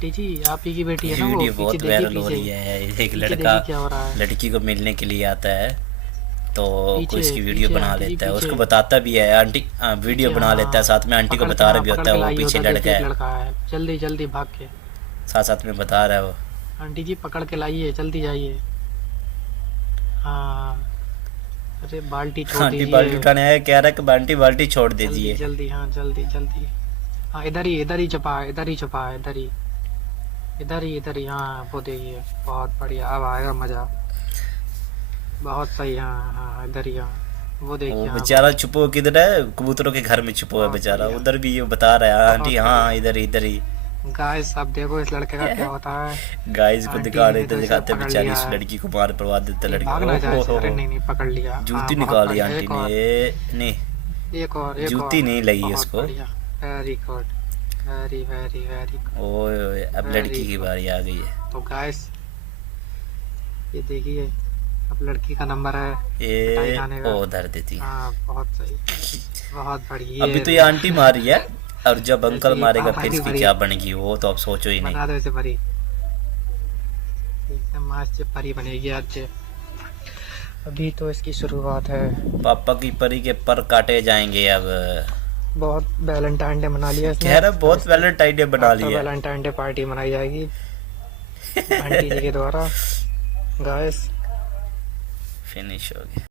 Aunty जी आप ही की बेटी है ये ना वो? वीडियो पीछे बहुत देखिए, वायरल हो पीछे रही है। एक पीछे लड़का देखिए क्या हो रहा है। लड़की को मिलने के लिए आता है, तो कोई पीछे इसकी वीडियो पीछे बना आंटी जी लेता है, पीछे। उसको बताता भी है आंटी, वीडियो पीछे बना लेता है, हाँ। साथ में आंटी को पकड़ के, बता रहा हाँ भी पकड़ होता है के वो लाइए, पीछे उधर लड़का देखिए एक है, लड़का है, जल्दी जल्दी भाग के। साथ साथ में बता रहा है वो। आंटी जी पकड़ के लाइए, जल्दी जाइए। हाँ। अरे बाल्टी छोड़ आंटी बाल्टी दीजिए। उठाने आया, कह रहा है कि आंटी बाल्टी छोड़ जल्दी दीजिए। जल्दी, हाँ जल्दी जल्दी। हाँ इधर ही छुपा है, इधर ही छुपा है, इधर ही इधर ही, हाँ वो देखिए। बहुत बढ़िया, अब आएगा मजा। बहुत सही, हाँ हाँ हाँ, इधर ही, हाँ वो वो देखिए, हाँ वो। बेचारा छुपो किधर है, कबूतरों के घर में छुपो है बहुत बेचारा, बढ़िया, उधर भी ये बता रहा है आंटी, बहुत हाँ बढ़िया। इधर ही इधर ही। गाइस अब देखो इस लड़के का क्या होता है। गाइस को आंटी दिखा जी रहे ने थे, तो इसे दिखाते पकड़ बेचारी लिया इस है। लड़की को मार परवा देते ये लड़के, भाग ना जाए ओहो से, अरे हो। नहीं नहीं पकड़ लिया, हाँ जूती बहुत निकाली बढ़िया, आंटी एक ने, और। नहीं एक जूती और। नहीं लगी बहुत उसको। बढ़िया। Very good. Very very very good. ओए ओए, अब वेरी लड़की की गुड। बारी आ गई है। तो गाइस ये देखिए, अब लड़की का नंबर है पिटाई ये खाने का। ओ धर देती है। हाँ बहुत सही। बहुत बढ़िया, अभी ये तो ये लो। आंटी मारी है, और जब ऐसे अंकल ही मारेगा फिर भरी इसकी भरी क्या बनेगी वो तो अब सोचो ही नहीं। बना दो इसे भरी। एकदम आज से परी बनेगी आज से। अभी तो इसकी शुरुआत है। पापा की परी के पर काटे जाएंगे अब। बहुत वैलेंटाइन डे मना लिया इसने, कह रहा अब बहुत इसकी वैलेंटाइन डे बना आफ्टर लिया है। वैलेंटाइन डे पार्टी मनाई जाएगी आंटी जी के द्वारा। गाइस फिनिश हो गया।